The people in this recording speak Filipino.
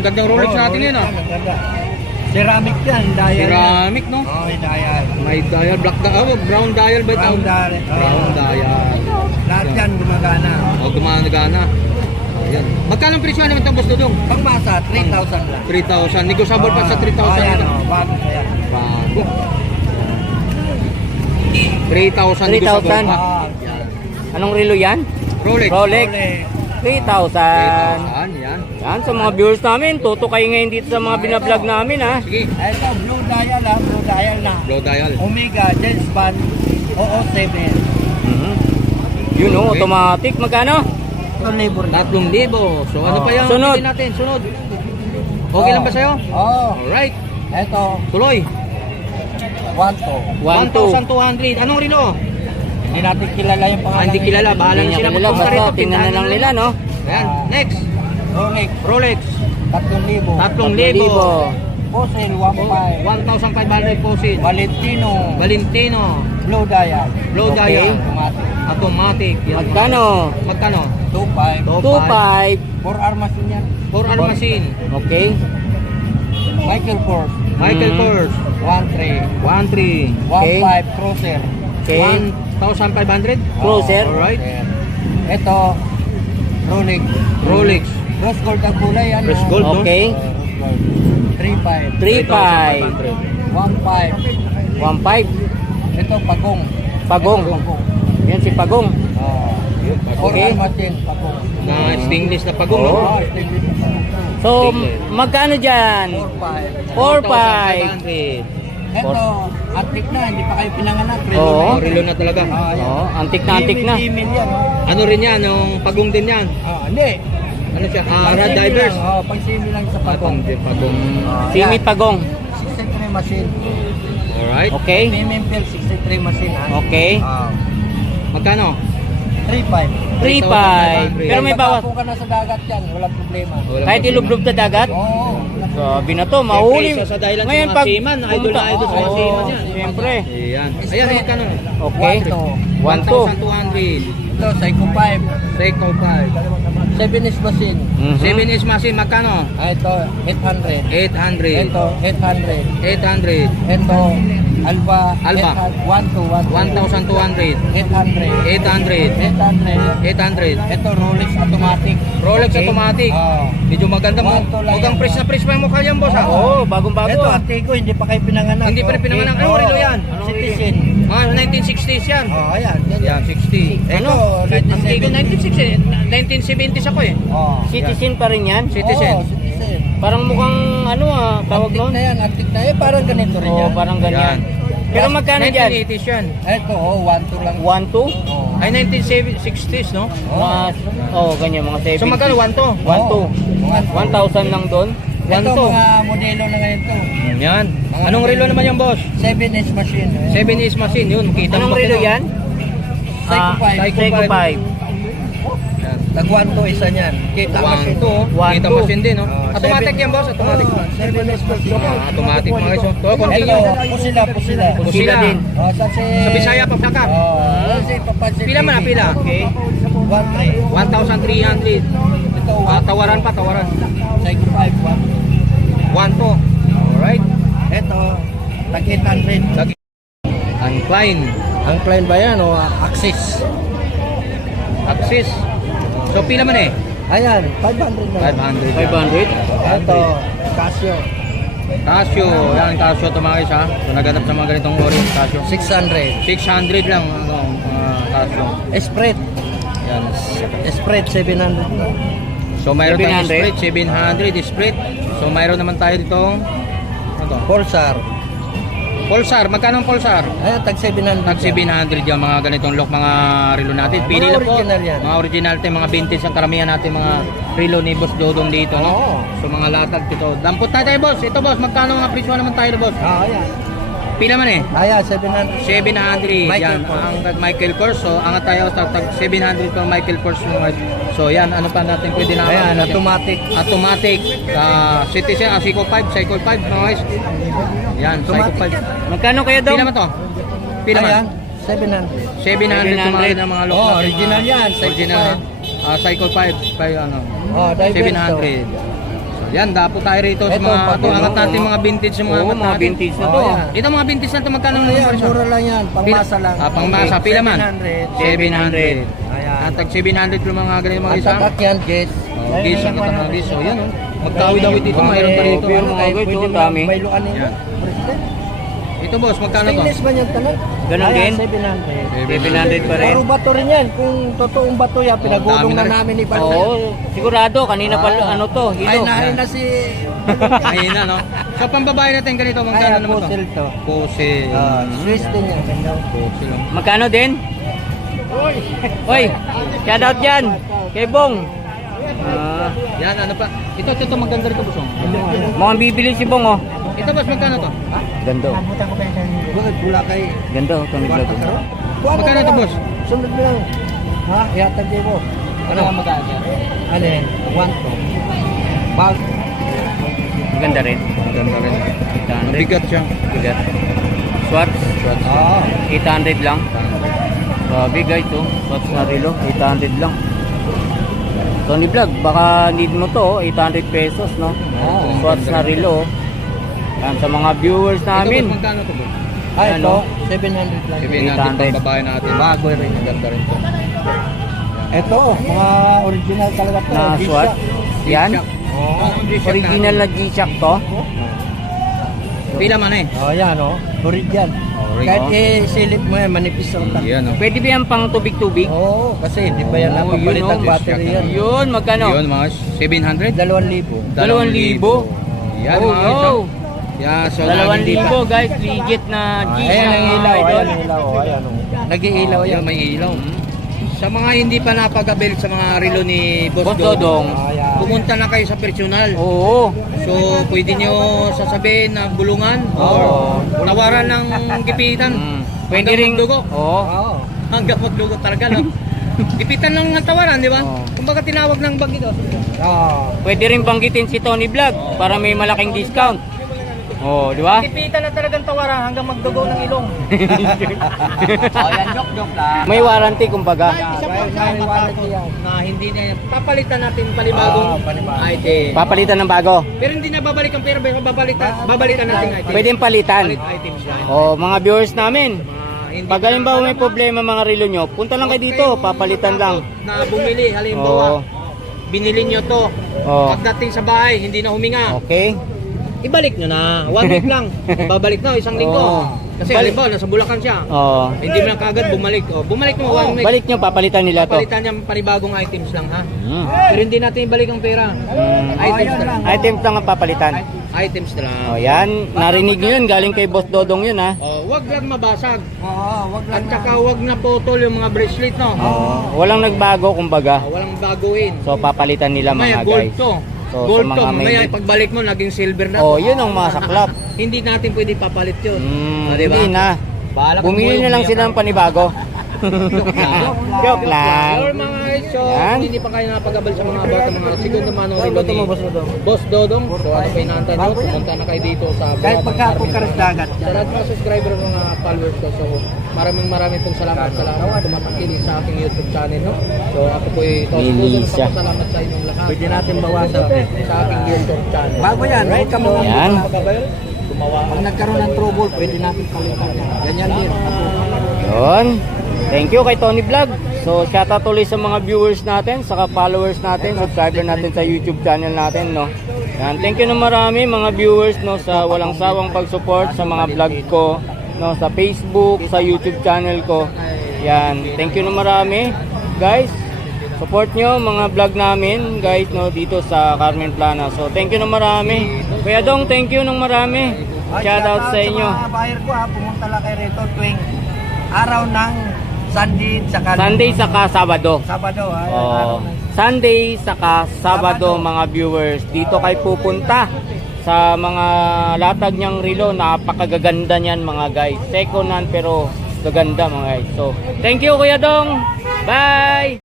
Gandang Rolex natin yun, ah. Ganda. Ceramic yan, dial. Ceramic, no? Oo, dial. May dial, black dial, brown dial ba ito? Brown dial. Brown dial. Lahat yan gumagana. O, gumagana. Ayan. Magkano ang presyo naman itong boss Dudong? Pangmasa, 3,000 lang. 3,000. Negotiable pa sa 3,000. Ayan, ito. bago pa yan. Bago. 3,000. negotiable pa. Anong relo yan? Rolex. Rolex. 3,000. 3,000. Yan. Yan, sa mga viewers namin, tutukay ngayon dito sa mga binablog namin, ha. Sige. Ito, blue dial lang, blue dial na. Blow dial. Omega, James Bond, OO7. Yun, oh, automatic. Magkano? 1,000 rin. 3,000. So ano pa yung Sunod. pili natin? Sunod. Okay lang ba sa'yo? Oo. Alright. Ito, Tuloy. 1,200. 1,200. Anong relo? Hindi natin kilala yung pangalan. Hindi kilala. Bahala Hindi na niya sila kilala, magpunta basta rito. tingnan na lang nila, no? Ayan. Next. Rolex, Rolex. 3,000. 3,000. Fossil, 1,500. 1,500 posit. Valentino, Valentino. blue dial. Blue Okay. dial. Automatic. Automatic. Yan. Magkano? Magkano? 2,500. 2,500. 4R machine yan. 4R machine. Okay. Michael Kors, Michael Kors. 1,300. 1,300. 1,500 Cruiser. Okay. 1,500. Cruiser. Alright. Ito, Rolex. Rolex. Rose gold ang kulay yan. Rose gold, no? Okay. 3,500. 3,500. 1,500. 1,500. Ito, Pagong. Pagong. Yan si Pagong. Oh. Okay. 4R machine, Pagong. Na stainless na pagong. Oo. no? Oh, stainless na Pagong. So, magkano dyan? 4,500. 4,500. 4,500. Ito, antik na, hindi pa kayo pinanganak. Oo. Oh, relo na talaga. Oo, antik na antik na. Email yan. Ano rin yan? Yung pagong din yan. Hindi. Ano siya? Rad Pang-semi divers. lang, oh, pang-semi lang sa Pagong. Pagong. Simi Pagong. 63 machine. Alright. Okay. Premium Pill, 63 machine ha. Okay. Magkano? 3,500. 3,500. Pero may bawas. Kung ka na sa dagat yan, walang problema. Kahit ilublob sa dagat? Oo. Sabi na to, mahuli. Siyempre, isa sa dahilan sa mga seaman, idol na idol sa mga Oo, seaman yan. siyempre. Ayan. Ayan, magkano? Okay. 1,200. Ito, Psycho 5. Seiko 5. 7 is machine. 7 is machine, magkano? Ito, 800. 800. Ito, 800. 800. Ito, Alba. Alba. 1,200. 800. 800. 800. 800. Ito, Rolex automatic. Rolex Okay. automatic. Oo. Medyo maganda mo. 1,200 lang Huwag kang yan, press na press pa yung mukha yan, boss, ha? Oo, bagong-bago. Ito, Artigo, hindi pa kayo pinanganak. Hindi pa rin pinanganak. Anong relo yan? Citizen. Mga 1960s yan. Oh, ayan. Yan, 60. Ito, Antigo 1960. 1970s ako eh. Oh. Citizen pa rin yan. Citizen. Oh, Citizen. Parang mukhang tawag Antik nun? na yan, antik na. Parang ganito rin Oo, yan. parang ganyan. Yan. Pero magkano dyan? 1980s yan. Ito, 1-2 lang. 1,200? Oh. Ay, 1960s, no? Ganyan, mga 70. So, magkano? 1 to? 1,200. 1,000 lang doon. Ito, 1 to. mga modelo na ngayon to. Yan. Anong relo naman yan, boss? 7-inch machine. 7 is machine. Yun, kita Anong mo. relo yan? Psycho 5. Psycho Seiko 5. Tag-1 to isa niyan. Kita 1 machine. to. One Kita to. machine din, no? Oh, Automatic seven. yan, boss. Automatic. 7-inch machine. Automatic, mga guys. So, Ito, continue. pusila. Pusila din. Oh, kasi... Sa Bisaya, Pampanga. Oh, kasi papansin. Pila man na, pila? Okay. 1-3. 1,300. Ito, Tawaran pa, tawaran. Psycho 5, 1 to. Alright. Ito, tag-800. Uncline. Ang client ba yan o Axis? Axis. So, pila man eh? Ayan, 500 na. 500. 500? Ito, Casio. Casio. Yan, Casio ito mga guys, ha? So, naganap sa mga ganitong ori, Casio. 600. 600 lang, Casio. Esprit. Yan. Esprit, 700 na. So, mayroon tayong 700. Sprite, 700 Sprite. So, mayroon naman tayo dito. Ano to? Pulsar. Pulsar, magkano ang Pulsar? Ayan, tag 700. Tag 700 yung mga ganitong lock, mga relo natin. Pili Mga na po. original yan. Mga original tayo, mga vintage ang karamihan natin, mga relo ni Boss Dodong dito, no? Oo. So, mga latag dito. Dampot tayo, boss. Ito, boss, magkano ang presyo naman tayo, boss? Ayan. Pila man eh? Ayan, 700. 700. Michael Yan, Kors. ang tag Michael Kors. So, angat tayo sa tag 700 pang Michael Kors. So, yan, ano pa natin pwede na? Ayan, automatic. Automatic. Citizen, Seiko 5, Seiko 5, mga guys. Yan, Seiko Automatic 5. Magkano kaya daw? Pila man to? Pila man? Ayan, 700. 700 tumahin ng mga lock Oh, natin, original mga- yan, Seiko Original. 5. Cycle 5, ano, Oh, diverse. 700. So, Yan, dapo tayo rito sa Ito, mga pati, angat no? natin mga vintage yung mga Oo, angat mga natin. vintage na Oh, to. yan. Ito mga vintage na to, magkano Ano naman yan, presyo? mura lang yan, pangmasa lang. Pangmasa, pila man? 700. 700. Ayan. Tag 700 yung mga ganyan mga Ang isa. tatak yan, Jess. Oh, gis, ang katak ng gis. So, yan oh. Magkawid-awid dito, mayroon pa rito. Pero mga guys, ang dami. May luan nito. Yan. Ito boss, magkano to? Stainless ba yan tanong? Ganun din? 700. 700 pa rin. Puro bato rin yan. Kung totoong bato yan, pinagulong dami na na rin. namin ni Balde. Oo, sigurado. Kanina pa, ano to, Ay, hilo. nahin na si... Ayun na, no? So, pambabae natin ganito, magkano Ayan, naman to? pusil to. Pusil. Swiss din yan. Ganda. Pusil. oh. Magkano din? Hoy, shout out dyan. Kay Bong. Yan, ano pa? Ito, maganda rito, boss. oh. Mukhang bibili si Bong, oh. Ito, boss, magkano to? Ganda. Bakit pula kay... Ganda, oh, Tony Vlog. Magkano to, boss? Sunod mo lang. Ha? Ihatag din mo. Ano ang magkano? Ano yan? One to. Bag. Ganda rin. Maganda rin. 800. Mabigat siya. Bigat. Swatch. Oo. 800 lang. Grabe guys, oh. Swatch na relo. 800 lang. Tony Vlog, baka need mo to, oh. 800 pesos, no? Oo. Swatch na relo. Yan, sa mga viewers Ito, namin. boss, magkano to, boss? Ay, ito. Ano? 700 lang. 700 pambabae natin. Bago rin. Maganda rin to. Ito, mga original talaga to. Na G-Shock. swatch. Yan. Oo. Original na G-Shock to. Pila man eh. Oh, yan, oh. Original. Original. Kahit silip mo yan, manipis ang tak. Yan, oh. Pwede ba yan pang tubig-tubig? Oo, kasi hindi pa yan Oo, napapalit yun, ang oh. battery yan. Yun, magkano? Yun, mga 700? 2,000. 2,000. Yan, Oh, mga no. ito. Yeah, so 2,000 guys, legit na G-Shock. Ayan ang ilaw, mga ayan idol. ang ilaw, ayan. oh. Nag-iilaw Yan, yan. may ilaw. Sa mga hindi pa napag-avail sa mga relo ni Boss Boss Dodong. Ayan. pumunta na kayo sa personal. Oo. So, pwede nyo sasabihin na bulungan Oo. or tawaran ng gipitan. Pwede Hanggang ring... magdugo. Oo. Oo. Hanggang magdugo talaga, no? Gipitan lang ng tawaran, di ba? Oo. Kumbaga tinawag ng bagito. Oo. Pwede rin banggitin si Tony Vlog para may malaking discount. Oh, di ba? Gipitan na talagang tawaran hanggang magdugo ng ilong. Yan, joke lang. May warranty kumbaga. Isa pa May- sa may mata warranty yan. na hindi na papalitan natin panibagong Panibago. item. Papalitan ng bago. Pero hindi na babalik ang pera, pero babalikan natin item. Pwedeng palitan. Palit items yan. Oh, mga viewers namin. Hindi Pag halimbawa may problema mga relo nyo, punta lang kayo dito, papalitan lang. Na bumili, halimbawa, Oo. binili nyo to. Oh. Pagdating sa bahay, hindi na huminga. Okay. Ibalik nyo na. 1 week lang. Babalik na, isang linggo. Oo. Kasi Balik. halimbawa, nasa Bulacan siya. Oh. Hindi mo na kagad bumalik. O, bumalik mo 1 week. Balik nyo, papalitan nila to. Palitan niya panibagong items lang, ha? Hmm. Pero hindi natin ibalik ang pera. Items na lang. Items lang ang papalitan. Items na lang. Oh, yan. Narinig nyo yun. Galing kay Boss Dodong yun, ha. Wag lang mabasag. Oo, wag lang At saka wag na putol yung mga bracelet, no? Walang nagbago, kumbaga. Walang baguhin. So, papalitan nila Mamaya mga gold guys. to. So, Gold sa to. mga may- Mamaya pagbalik mo, naging silver na. Oh, yun ang masaklap. Hindi natin pwede papalit yun. Hmm, Diba? hindi na. Bahala kung Bumili buhay na lang umiyak sila ka. ng panibago. Joke Or lang. mga guys, so Yan. kung hindi pa kayo napag-abal sa mga bata, mga segundo manong relo ni Boss Dodong. So ano pa inaantay nyo? Pumunta na kayo dito sa Kahit Buwatan pagkapong Carmen. karas dagat. Sa lahat ng mga subscriber ng mga followers ko. So maraming pong salamat sa lahat na tumatangkilik sa aking YouTube channel. No? So ako po'y Melissa. salamat sa inyong lahat. Pwede natin bawasan. Sa aking YouTube channel. Bago yan, huwag ka mga Yan. Pag nagkaroon ng trouble, pwede natin palitan yan. Ganyan din. Yun. Thank you kay Tony Vlog. So, shoutout ulit sa mga viewers natin, saka followers natin, subscriber natin sa YouTube channel natin, no. Yan. Thank you na marami mga viewers, no, sa walang sawang pag-support sa mga vlog ko, no, sa Facebook, sa YouTube channel ko. Yan. Thank you na marami, guys. Support nyo mga vlog namin, guys, no, dito sa Carmen Plana. So, thank you na marami. Kuya Dong, thank you ng marami. Shoutout sa inyo. Sa mga buyer ko, pumunta lang kayo rito tuwing araw ng Sunday saka Sunday saka Sabado. Sabado. Araw Oh, ng Sunday saka Sabado mga viewers. Dito kayo pupunta sa mga latag niyang relo. Napakagaganda niyan mga guys. Second hand pero gaganda mga guys. So, thank you Kuya Dong. Bye!